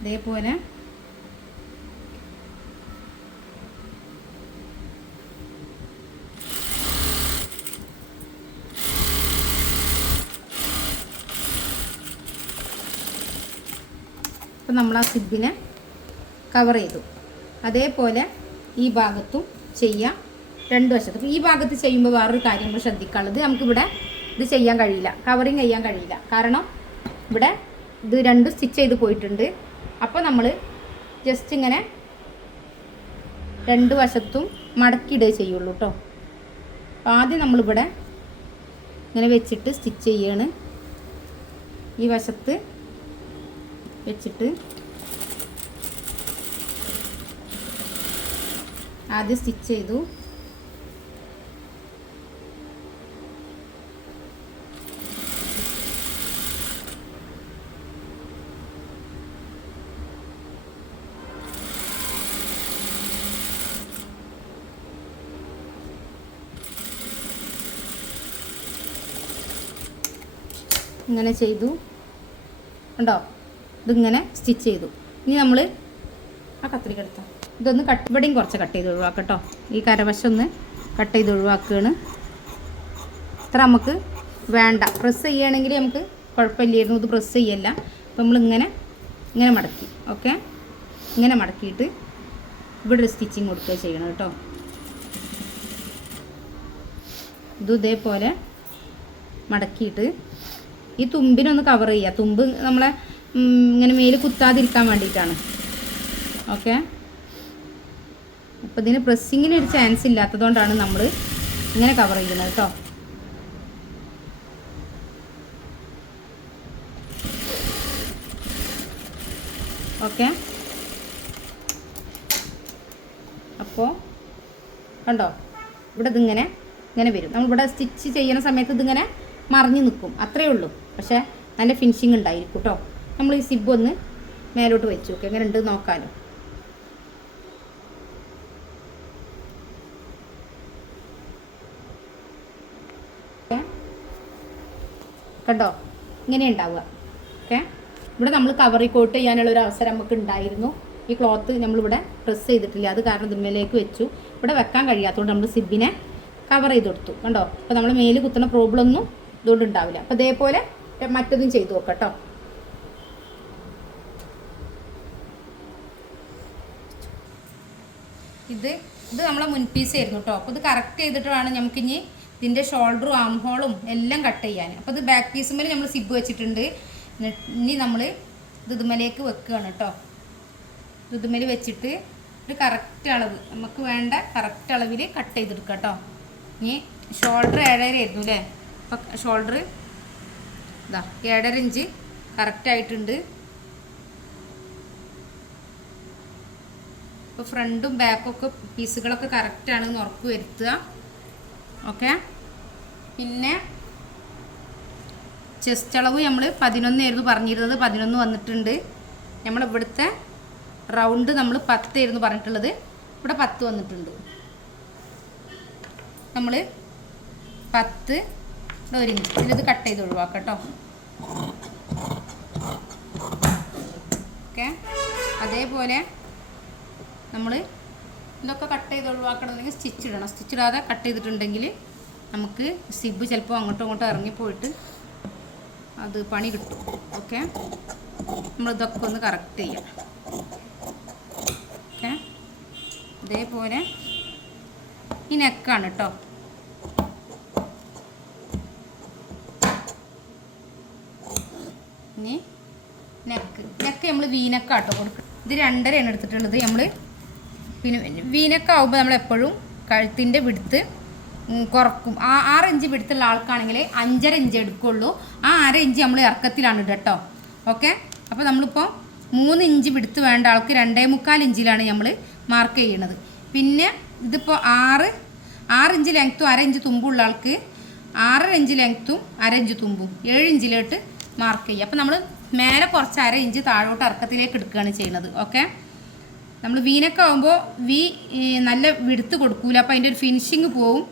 ഇതേപോലെ നമ്മൾ ആ സിബിനെ കവർ ചെയ്തു. അതേപോലെ ഈ ഭാഗത്തും ചെയ്യാം. രണ്ട് വശത്തും. ഈ ഭാഗത്ത് ചെയ്യുമ്പോൾ വേറൊരു കാര്യം നമ്മൾ ശ്രദ്ധിക്കാനുള്ളത്. നമുക്കിവിടെ ഇത് ചെയ്യാൻ കഴിയില്ല. കവറിങ് ചെയ്യാൻ കഴിയില്ല. കാരണം ഇവിടെ ഇത് രണ്ടും സ്റ്റിച്ച് ചെയ്ത് പോയിട്ടുണ്ട്. അപ്പോൾ നമ്മൾ ജസ്റ്റ് ഇങ്ങനെ രണ്ട് വശത്തും മടക്കിയിടുക ചെയ്യുള്ളൂ കേട്ടോ. അപ്പോൾ ആദ്യം നമ്മളിവിടെ ഇങ്ങനെ വെച്ചിട്ട് സ്റ്റിച്ച് ചെയ്യാണ്. ഈ വശത്ത് വെച്ചിട്ട് ആദ്യം സ്റ്റിച്ച് ചെയ്തു. ഇങ്ങനെ ചെയ്തു. ഉണ്ടോ ഇതിങ്ങനെ സ്റ്റിച്ച് ചെയ്തു. ഇനി നമ്മൾ ആ കത്രിക എടുത്തോ. ഇതൊന്ന് കട്ട് ഇവിടെയും കുറച്ച് കട്ട് ചെയ്ത് ഒഴിവാക്കട്ടോ ഈ കരവശം ഒന്ന് കട്ട് ചെയ്ത് ഒഴിവാക്കുകയാണ് ഇത്ര നമുക്ക് വേണ്ട. പ്രസ് ചെയ്യുകയാണെങ്കിൽ നമുക്ക് കുഴപ്പമില്ലായിരുന്നു. ഇത് പ്രസ് ചെയ്യല്ല. അപ്പം നമ്മളിങ്ങനെ ഇങ്ങനെ മടക്കി. ഓക്കെ ഇങ്ങനെ മടക്കിയിട്ട് ഇവിടെ ഒരു സ്റ്റിച്ചിങ് കൊടുക്കുക ചെയ്യണം കേട്ടോ ഇത് ഇതേപോലെ മടക്കിയിട്ട് ഈ തുമ്പിനൊന്ന് കവർ ചെയ്യുക. തുമ്പ് നമ്മളെ ഇങ്ങനെ മേൽ കുത്താതിരിക്കാൻ വേണ്ടിയിട്ടാണ്. ഓക്കെ? അപ്പോൾ ഇതിന് പ്രസ്സിങ്ങിന് ഒരു ചാൻസ് ഇല്ലാത്തതുകൊണ്ടാണ് നമ്മൾ ഇങ്ങനെ കവർ ചെയ്യുന്നത് കേട്ടോ ഓക്കെ? അപ്പോൾ കണ്ടോ? ഇവിടെ ഇതിങ്ങനെ ഇങ്ങനെ വരും. നമ്മളിവിടെ സ്റ്റിച്ച് ചെയ്യുന്ന സമയത്ത് ഇതിങ്ങനെ മറിഞ്ഞ് നിൽക്കും. അത്രയേ ഉള്ളൂ. പക്ഷേ നല്ല ഫിനിഷിങ് ഉണ്ടായിരിക്കും കേട്ടോ നമ്മൾ ഈ സിബ് ഒന്ന് മേലോട്ട് വെച്ചു നോക്കുക എങ്ങനെ ഉണ്ട് നോക്കാനും. കണ്ടോ? ഇങ്ങനെ ഉണ്ടാവുക. ഓക്കെ. ഇവിടെ നമ്മൾ കവറി കോട്ട് ചെയ്യാനുള്ള ഒരു അവസരം നമുക്ക് ഉണ്ടായിരുന്നു. ഈ ക്ലോത്ത് നമ്മളിവിടെ പ്രസ് ചെയ്തിട്ടില്ല. അത് കാരണം ഇതിന്മേലേക്ക് വെച്ചു. ഇവിടെ വെക്കാൻ കഴിയാത്തതുകൊണ്ട് നമ്മൾ സിബിനെ കവർ ചെയ്ത് കൊടുത്തു. കണ്ടോ? അപ്പോൾ നമ്മൾ മേൽ കുത്തുന്ന പ്രോബ്ലം ഒന്നും ഇതുകൊണ്ട് ഉണ്ടാവില്ല. അപ്പോൾ ഇതേപോലെ മറ്റൊന്നും ചെയ്തു നോക്കാം കേട്ടോ. ഇത് നമ്മളെ മുൻപീസ് ആയിരുന്നു കേട്ടോ അപ്പോൾ ഇത് കറക്റ്റ് ചെയ്തിട്ട് വേണം നമുക്കിനി ഇതിന്റെ ഷോൾഡറും ആം ഹോളും എല്ലാം കട്ട് ചെയ്യാൻ. അപ്പോൾ ഇത് ബാക്ക് പീസുമ്മൽ നമ്മൾ സിബ് വെച്ചിട്ടുണ്ട്. ഇനി നമ്മൾ ഇത് ഇതുമലേക്ക് വെക്കുകയാണ് കേട്ടോ ഇത് വെച്ചിട്ട് ഒരു കറക്റ്റ് അളവ് നമുക്ക് വേണ്ട കറക്റ്റ് അളവിൽ കട്ട് ചെയ്തെടുക്കുക കേട്ടോ ഇനി ഷോൾഡർ ഏഴര ആയിരുന്നു അല്ലേ അപ്പം ഷോൾഡർ ഇതാ ഏഴര ഇഞ്ച് കറക്റ്റ് ഇപ്പോൾ ഫ്രണ്ടും ബാക്കും ഒക്കെ പീസുകളൊക്കെ കറക്റ്റ് ആണെന്ന് ഉറപ്പ് വരുത്തുക. ഓക്കെ പിന്നെ ചെസ്റ്റ് അളവ് നമ്മൾ പതിനൊന്നായിരുന്നു പറഞ്ഞിരുന്നത്. പതിനൊന്ന് വന്നിട്ടുണ്ട്. നമ്മൾ ഇവിടുത്തെ റൗണ്ട് നമ്മൾ പത്തായിരുന്നു പറഞ്ഞിട്ടുള്ളത്. ഇവിടെ പത്ത് വന്നിട്ടുണ്ട്. നമ്മൾ പത്ത് ഇവിടെ ഒരു കട്ട് ചെയ്ത് ഒഴിവാക്കാം കേട്ടോ. ഓക്കെ അതേപോലെ നമ്മൾ ഇതൊക്കെ കട്ട് ചെയ്ത് ഒഴിവാക്കണമെന്നുണ്ടെങ്കിൽ സ്റ്റിച്ച് ഇടണം. സ്റ്റിച്ച് ഇടാതെ കട്ട് ചെയ്തിട്ടുണ്ടെങ്കിൽ നമുക്ക് സിബ് ചിലപ്പോൾ അങ്ങോട്ടും ഇങ്ങോട്ടും ഇറങ്ങിപ്പോയിട്ട് അത് പണി കിട്ടും. ഓക്കെ നമ്മൾ ഇതൊക്കെ ഒന്ന് കറക്റ്റ് ചെയ്യാം. ഓക്കെ അതേപോലെ ഈ നെക്കാണ് കേട്ടോ ഇനി നെക്ക് നെക്ക് നമ്മൾ വീനക്കാട്ടോ കൊടുക്കും ഇത് രണ്ടരയാണ് എടുത്തിട്ടുള്ളത്. നമ്മൾ പിന്നെ നമ്മൾ എപ്പോഴും കഴുത്തിന്റെ വിടുത്ത് കുറക്കും. ആ ആറ് ഇഞ്ച് വിടുത്തുള്ള ആൾക്കാണെങ്കിൽ അഞ്ചര ഇഞ്ച് എടുക്കുള്ളൂ. ആ അര ഇഞ്ച് നമ്മൾ ഇറക്കത്തിലാണ് ഇടുക കേട്ടോ ഓക്കെ? അപ്പോൾ നമ്മളിപ്പോൾ മൂന്ന് ഇഞ്ച് വിടുത്ത് വേണ്ട ആൾക്ക് രണ്ടേ മുക്കാൽ ഇഞ്ചിലാണ് നമ്മൾ മാർക്ക് ചെയ്യണത്. പിന്നെ ഇതിപ്പോൾ ആറ് ആറ് ഇഞ്ച് ലെങ്ത്തും അര ഇഞ്ച് തുമ്പുള്ള ആൾക്ക് ആറര ഇഞ്ച് ലെങ്ത്തും അര ഇഞ്ച് തുമ്പും ഏഴ് ഇഞ്ചിലോട്ട് മാർക്ക് ചെയ്യുക അപ്പോൾ നമ്മൾ മേലെ കുറച്ച് അര ഇഞ്ച് താഴോട്ട് ഇറക്കത്തിലേക്ക് എടുക്കുകയാണ് ചെയ്യുന്നത്. ഓക്കെ? നമ്മൾ വീനൊക്കെ ആകുമ്പോൾ വി നല്ല വിടുത്ത് കൊടുക്കൂല. അപ്പോൾ അതിന്റെ ഒരു ഫിനിഷിങ് പോവും.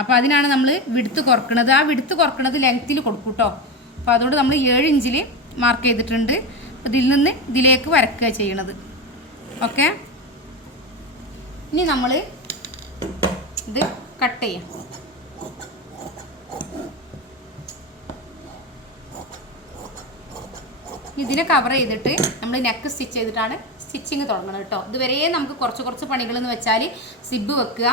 അപ്പോൾ അതിനാണ് നമ്മൾ വിടുത്ത് കുറക്കണത്. ആ വിടുത്ത് കുറക്കണത് ലെങ്ത്തിൽ കൊടുക്കും കേട്ടോ അപ്പോൾ അതുകൊണ്ട് നമ്മൾ ഏഴ് ഇഞ്ചിൽ മാർക്ക് ചെയ്തിട്ടുണ്ട്. ഇതിൽ നിന്ന് ഇതിലേക്ക് വരക്കുക ചെയ്യണത്. ഓക്കെ ഇനി നമ്മൾ ഇത് കട്ട് ചെയ്യാം. ഇതിനെ കവർ ചെയ്തിട്ട് നമ്മൾ നെക്ക് സ്റ്റിച്ച് ചെയ്തിട്ടാണ് സ്റ്റിച്ചിങ് തുടങ്ങണം കേട്ടോ. ഇതുവരെ നമുക്ക് കുറച്ച് കുറച്ച് പണികൾ എന്ന് വെച്ചാൽ സിബ് വെക്കുക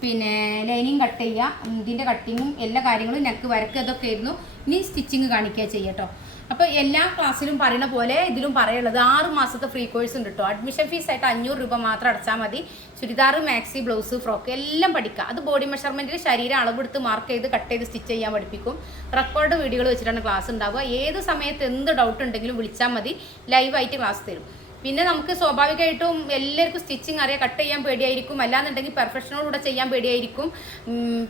പിന്നെ ലൈനിങ് കട്ട് ചെയ്യുക ഇതിന്റെ കട്ടിങ്ങും എല്ലാ കാര്യങ്ങളും നെക്ക് വരക്കുക ഇതൊക്കെ ആയിരുന്നു. ഇനി സ്റ്റിച്ചിങ് കാണിക്കുക ചെയ്യുക കേട്ടോ. അപ്പോൾ എല്ലാ ക്ലാസ്സിലും പറയുന്ന പോലെ ഇതിലും പറയുള്ളത് ആറ് മാസത്തെ ഫ്രീ കോഴ്സ് ഉണ്ട് കേട്ടോ. അഡ്മിഷൻ ഫീസ് ആയിട്ട് അഞ്ഞൂറ് രൂപ മാത്രം അടച്ചാൽ മതി. ചുരിദാർ മാക്സി ബ്ലൗസ് ഫ്രോക്ക് എല്ലാം പഠിക്കുക. അത് ബോഡി മെഷർമെന്റിൽ ശരീരം അളവെടുത്ത് മാർക്ക് ചെയ്ത് കട്ട് ചെയ്ത് സ്റ്റിച്ച് ചെയ്യാൻ പഠിപ്പിക്കും. റെക്കോർഡ് വീഡിയോകൾ വെച്ചിട്ടാണ് ക്ലാസ് ഉണ്ടാവുക. ഏത് സമയത്ത് എന്ത് ഡൗട്ട് ഉണ്ടെങ്കിലും വിളിച്ചാൽ മതി. ലൈവായിട്ട് ക്ലാസ് തരും. പിന്നെ നമുക്ക് സ്വാഭാവികമായിട്ടും എല്ലാവർക്കും സ്റ്റിച്ചിങ് അറിയാം കട്ട് ചെയ്യാൻ പേടിയായിരിക്കും. അല്ലാന്നുണ്ടെങ്കിൽ പെർഫെക്ഷനോടുകൂടെ ചെയ്യാൻ പേടിയായിരിക്കും.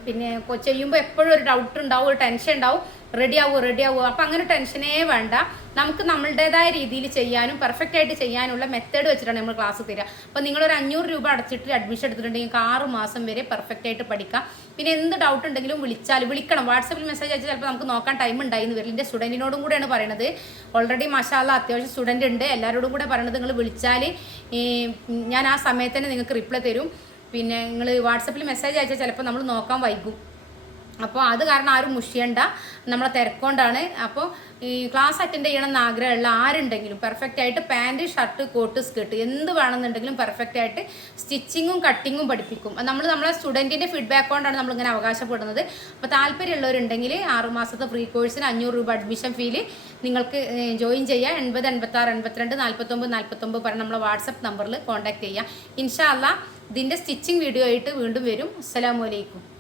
പിന്നെ ചെയ്യുമ്പോൾ എപ്പോഴും ഒരു ഡൗട്ട് ഉണ്ടാവും ഒരു ടെൻഷൻ ഉണ്ടാവും. റെഡി ആവുമോ റെഡി ആവുമോ അപ്പം അങ്ങനെ ടെൻഷനേ വേണ്ട. നമുക്ക് നമ്മളുടേതായ രീതിയിൽ ചെയ്യാനും പെർഫെക്റ്റ് ആയിട്ട് ചെയ്യാനുള്ള മെത്തേഡ് വെച്ചിട്ടാണ് നമ്മൾ ക്ലാസ് തരിക അപ്പോൾ നിങ്ങളൊരു അഞ്ഞൂറ് രൂപ അടച്ചിട്ട് അഡ്മിഷൻ എടുത്തിട്ടുണ്ടെങ്കിൽ ആറ് മാസം വരെ പെർഫെക്റ്റ് ആയിട്ട് പഠിക്കാം. പിന്നെ എന്ത് ഡൗട്ട് ഉണ്ടെങ്കിലും വിളിച്ചാൽ വിളിക്കണം. വാട്സപ്പിൽ മെസ്സേജ് അയച്ചാൽ ചിലപ്പോൾ നമുക്ക് നോക്കാൻ ടൈം ഉണ്ടായി എന്ന് വരില്ല സ്റ്റുഡന്റിനോടും കൂടെയാണ് പറയണത്. ഓൾറെഡി മഷാല അത്യാവശ്യം സ്റ്റുഡന്റ് ഉണ്ട്. എല്ലാവരോടും കൂടെ പറയണത് നിങ്ങൾ വിളിച്ചാൽ ഞാൻ ആ സമയത്ത് തന്നെ നിങ്ങൾക്ക് റിപ്ലൈ തരും. പിന്നെ നിങ്ങൾ വാട്സപ്പിൽ മെസ്സേജ് അയച്ചാൽ ചിലപ്പോൾ നമ്മൾ നോക്കാൻ വൈകും. അപ്പോൾ അത് കാരണം ആരും മുഷിയണ്ട. നമ്മളെ തിരക്കൊണ്ടാണ്. അപ്പോൾ ഈ ക്ലാസ് അറ്റൻഡ് ചെയ്യണമെന്ന് ആഗ്രഹമുള്ള ആരുണ്ടെങ്കിലും പെർഫെക്റ്റ് ആയിട്ട് പാന്റ് ഷർട്ട് കോട്ട് സ്കേർട്ട് എന്ത് വേണമെന്നുണ്ടെങ്കിലും പെർഫെക്റ്റ് ആയിട്ട് സ്റ്റിച്ചിങ്ങും കട്ടിങ്ങും പഠിപ്പിക്കും. നമ്മൾ നമ്മളെ സ്റ്റുഡന്റിന്റെ ഫീഡ്ബാക്ക് കൊണ്ടാണ് നമ്മളിങ്ങനെ അവകാശപ്പെടുന്നത്. അപ്പോൾ താല്പര്യമുള്ളവരുണ്ടെങ്കിൽ ആറുമാസത്തെ ഫ്രീ കോഴ്സിന് അഞ്ഞൂറ് രൂപ അഡ്മിഷൻ ഫീൽ നിങ്ങൾക്ക് ജോയിൻ ചെയ്യാം. എൺപത് എൺപത്താറ് എൺപത്തിരണ്ട് നാൽപ്പത്തൊമ്പത് നാൽപ്പത്തൊമ്പത് പറഞ്ഞ് നമ്മളെ വാട്സപ്പ് നമ്പറിൽ കോൺടാക്ട് ചെയ്യാം. ഇൻഷാ അല്ലാ ഇതിന്റെ സ്റ്റിച്ചിങ് വീഡിയോ ആയിട്ട് വീണ്ടും വരും. അസ്സലാമു അലൈക്കും.